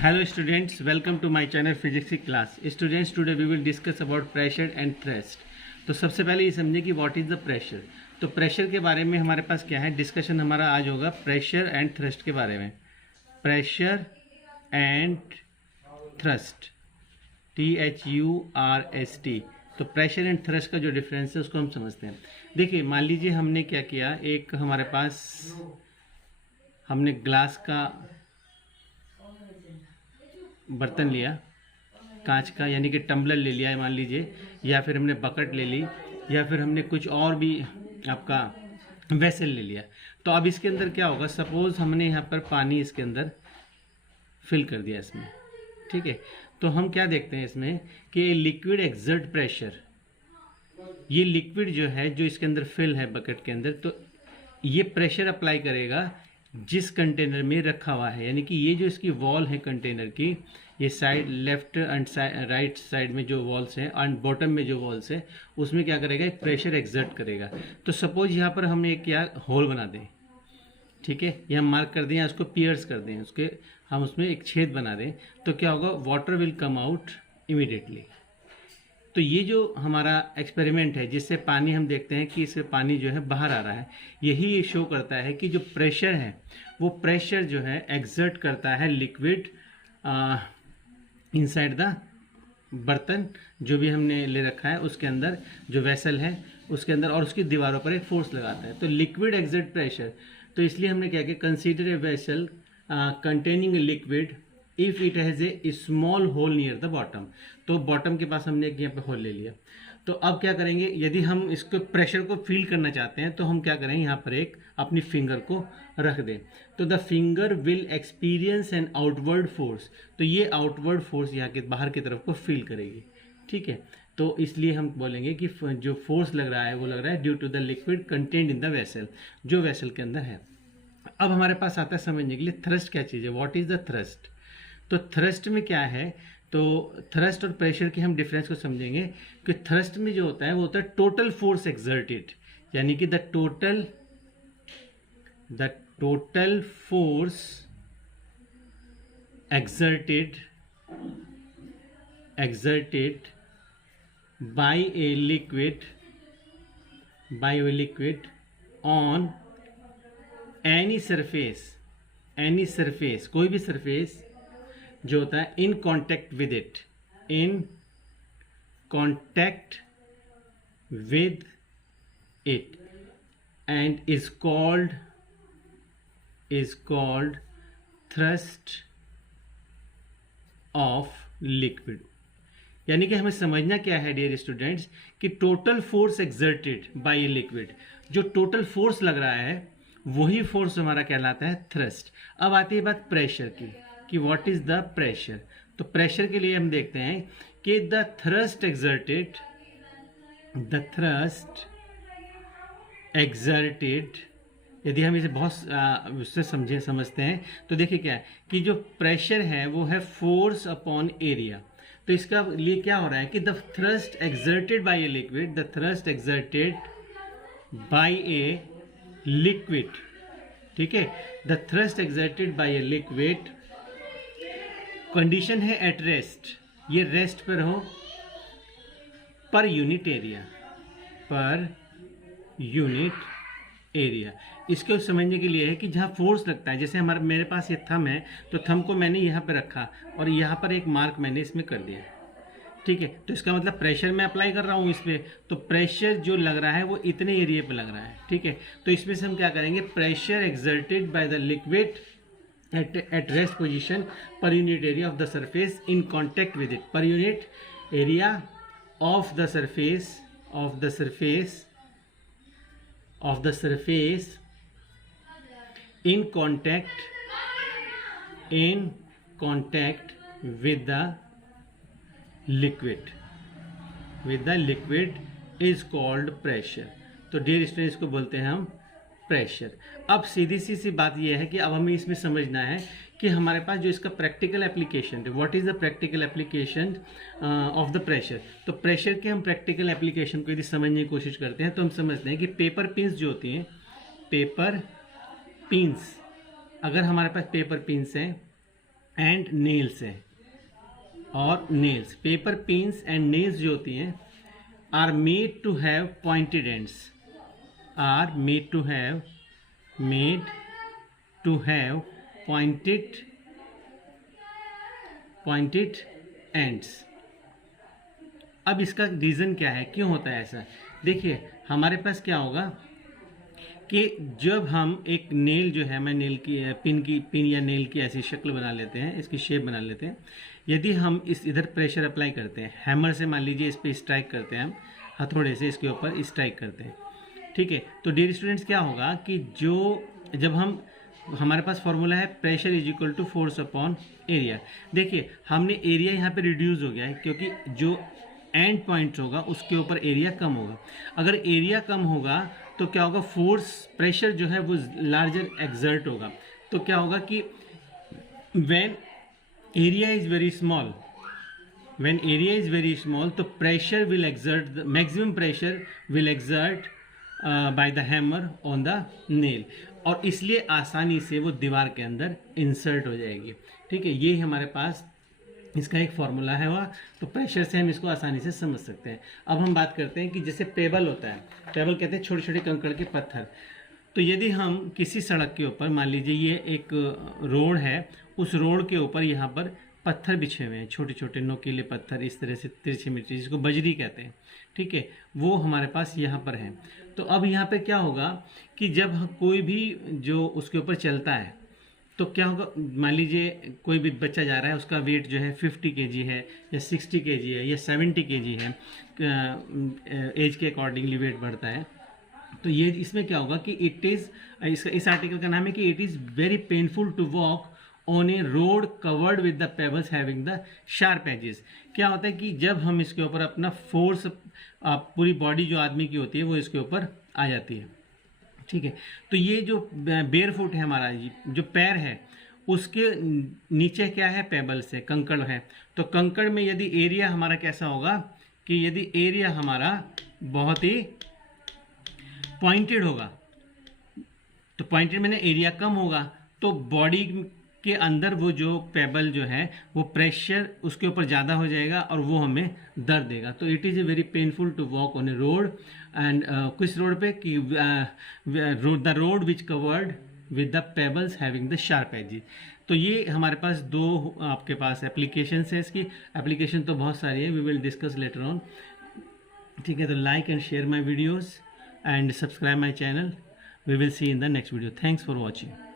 Hello students, welcome to my channel Physics class. Students, today we will discuss about pressure and thrust. तो सबसे पहले ये समझे कि व्हाट इज़ द प्रेशर. तो प्रेशर के बारे में हमारे पास क्या है, डिस्कशन हमारा आज होगा प्रेशर एंड थ्रस्ट के बारे में. Pressure and thrust, THURST. तो प्रेशर एंड थ्रस्ट का जो डिफरेंस है उसको हम समझते हैं. देखिए, मान लीजिए हमने क्या किया, एक हमारे पास हमने ग्लास का बर्तन लिया, कांच का, यानी कि टम्बलर ले लिया मान लीजिए, या फिर हमने बकेट ले ली, या फिर हमने कुछ और भी आपका वेसल ले लिया. तो अब इसके अंदर क्या होगा, सपोज हमने यहाँ पर पानी इसके अंदर फिल कर दिया इसमें, ठीक है. तो हम क्या देखते हैं इसमें कि लिक्विड एक्सर्ट प्रेशर, ये लिक्विड जो है जो इसके अंदर फिल है बकेट के अंदर, तो ये प्रेशर अप्लाई करेगा जिस कंटेनर में रखा हुआ है. यानी कि ये जो इसकी वॉल है कंटेनर की, ये side left and right side में जो वॉल्स हैं एंड बॉटम में जो वॉल्स है, उसमें क्या करेगा, एक प्रेशर एक्सर्ट करेगा. तो सपोज यहाँ पर हमने एक क्या होल बना दें, ठीक है, ये हम मार्क कर दें या उसको पियर्स कर दें, उसके हम उसमें एक छेद बना दें, तो क्या होगा, water will come out immediately. तो ये जो हमारा एक्सपेरिमेंट है जिससे पानी हम देखते हैं कि इससे पानी जो है बाहर आ रहा है, यही ये शो करता है कि जो प्रेशर है वो प्रेशर जो है एक्सर्ट करता है लिक्विड इनसाइड द बर्तन जो भी हमने ले रखा है उसके अंदर, जो वेसल है उसके अंदर, और उसकी दीवारों पर एक फोर्स लगाता है. तो लिक्विड एक्सर्ट प्रेशर. तो इसलिए हमने क्या किया, consider a vessel containing a liquid if it has a small hole near the bottom. तो बॉटम के पास हमने एक यहाँ पे होल ले लिया. तो अब क्या करेंगे, यदि हम इसको प्रेशर को फील करना चाहते हैं तो हम क्या करें, यहाँ पर एक अपनी फिंगर को रख दें. तो the finger will experience an outward force. तो ये आउटवर्ड फोर्स यहाँ के बाहर की तरफ को फील करेगी, ठीक है. तो इसलिए हम बोलेंगे कि जो फोर्स लग रहा है वो लग रहा है due to the liquid content in the vessel, जो वेसल के अंदर है. अब हमारे पास आता है समझने के लिए थ्रस्ट क्या चीज़ है, व्हाट इज़ द थ्रस्ट. तो थ्रस्ट में क्या है, तो थ्रस्ट और प्रेशर के हम डिफरेंस को समझेंगे कि थ्रस्ट में जो होता है वो होता है टोटल फोर्स एक्सर्टेड, यानी कि the total force exerted by a liquid on any surface, कोई भी सरफेस जो होता है in contact with it and is called thrust of liquid. यानी कि हमें समझना क्या है डियर स्टूडेंट्स, कि total force exerted by a liquid, जो टोटल फोर्स लग रहा है वही फोर्स हमारा कहलाता है थ्रस्ट. अब आती है बात प्रेशर की, कि व्हाट इज द प्रेशर. तो प्रेशर के लिए हम देखते हैं कि द थ्रस्ट एक्सर्टेड, यदि हम इसे बहुत उससे समझते हैं तो देखिए क्या है कि जो प्रेशर है वो है फोर्स अपॉन एरिया. तो इसका लिए क्या हो रहा है कि the thrust exerted by a liquid, ठीक है, the thrust exerted by a liquid, condition है एट रेस्ट, ये रेस्ट पर हो, पर यूनिट एरिया. इसको समझने के लिए है कि जहाँ फोर्स लगता है, जैसे मेरे पास ये थंब है, तो थंब को मैंने यहाँ पे रखा और यहाँ पर एक मार्क मैंने इसमें कर दिया, ठीक है. तो इसका मतलब प्रेशर मैं अप्लाई कर रहा हूँ इस पर, तो प्रेशर जो लग रहा है वो इतने एरिया पे लग रहा है, ठीक है. तो इसमें से हम क्या करेंगे, pressure exerted by the liquid at rest position per unit area of the surface in contact with it, per unit area of the surface in contact with the liquid is called pressure. तो dear student, इसको बोलते हैं हम pressure. अब सीधी सी बात यह है कि अब हमें इसमें समझना है कि हमारे पास जो इसका प्रैक्टिकल एप्लीकेशन है, what is the practical application of the pressure. तो प्रेशर के हम प्रैक्टिकल एप्लीकेशन को यदि समझने की कोशिश करते हैं तो हम समझते हैं कि पेपर पिन्स जो होती हैं, पेपर पिन्स, अगर हमारे पास पेपर पिन्स हैं एंड नेल्स है, और nails, paper pins and nails जो होती हैं are made to have pointed ends, are made to have pointed ends. अब इसका रीज़न क्या है, क्यों होता है ऐसा? देखिए हमारे पास क्या होगा कि जब हम एक नेल जो है, मैं नेल की पिन या नेल की ऐसी शक्ल बना लेते हैं, इसकी शेप बना लेते हैं, यदि हम इस इधर प्रेशर अप्लाई करते हैं, हैमर से मान लीजिए इस पर स्ट्राइक करते हैं, हम हथौड़े से इसके ऊपर स्ट्राइक करते हैं, ठीक है, तो डियर स्टूडेंट्स क्या होगा कि जब हमारे पास फॉर्मूला है pressure is equal to force upon area. देखिए हमने एरिया यहाँ पे रिड्यूस हो गया है, क्योंकि जो एंड पॉइंट होगा उसके ऊपर एरिया कम होगा। अगर एरिया कम होगा तो क्या होगा, फोर्स प्रेशर जो है वो लार्जर एक्सर्ट होगा। तो क्या होगा कि when area is very small, तो pressure will exert, the maximum pressure will exert by the hammer on the nail, और इसलिए आसानी से वो दीवार के अंदर इंसर्ट हो जाएगी। ठीक है, ये हमारे पास इसका एक फॉर्मूला है वह, तो प्रेशर से हम इसको आसानी से समझ सकते हैं। अब हम बात करते हैं कि जैसे पेबल होता है, पेबल कहते हैं छोटे छोटे कंकड़ के पत्थर। तो यदि हम किसी सड़क के ऊपर, मान लीजिए ये एक रोड है, उस रोड के ऊपर यहाँ पर पत्थर बिछे हुए हैं, छोटे छोटे नोकीले पत्थर, इस तरह से तिरछी मिर्ची, जिसको बजरी कहते हैं, ठीक है, वो हमारे पास यहाँ पर है। तो अब यहाँ पे क्या होगा कि जब कोई भी जो उसके ऊपर चलता है तो क्या होगा, मान लीजिए कोई भी बच्चा जा रहा है, उसका वेट जो है 50 kg है या 60 kg है या 70 kg है, एज के अकॉर्डिंगली वेट बढ़ता है। तो ये इसमें क्या होगा कि इस आर्टिकल का नाम है कि it is very painful to walk on a road covered with the pebbles having the sharp edges. क्या होता है कि जब हम इसके ऊपर अपना फोर्स, पूरी बॉडी जो आदमी की होती है वो इसके ऊपर आ जाती है, ठीक है। तो ये जो बेयर फुट है हमारा, जो पैर है, उसके नीचे क्या है, पेबल्स है, कंकड़ है। तो कंकड़ में यदि एरिया हमारा कैसा होगा कि यदि एरिया हमारा बहुत ही पॉइंटेड होगा, तो पॉइंटेड मैंने एरिया कम होगा, तो बॉडी के अंदर वो जो पेबल जो है वो प्रेशर उसके ऊपर ज़्यादा हो जाएगा और वो हमें दर्द देगा। तो it is a very painful to walk on a road and किस रोड पे कि the road which covered with the pebbles having the sharp edges. तो ये हमारे पास दो आपके पास एप्लीकेशन है, इसकी एप्लीकेशन तो बहुत सारी है, we will discuss later on, ठीक है। तो like and share my videos and subscribe my channel, we will see in the next video. Thanks for watching.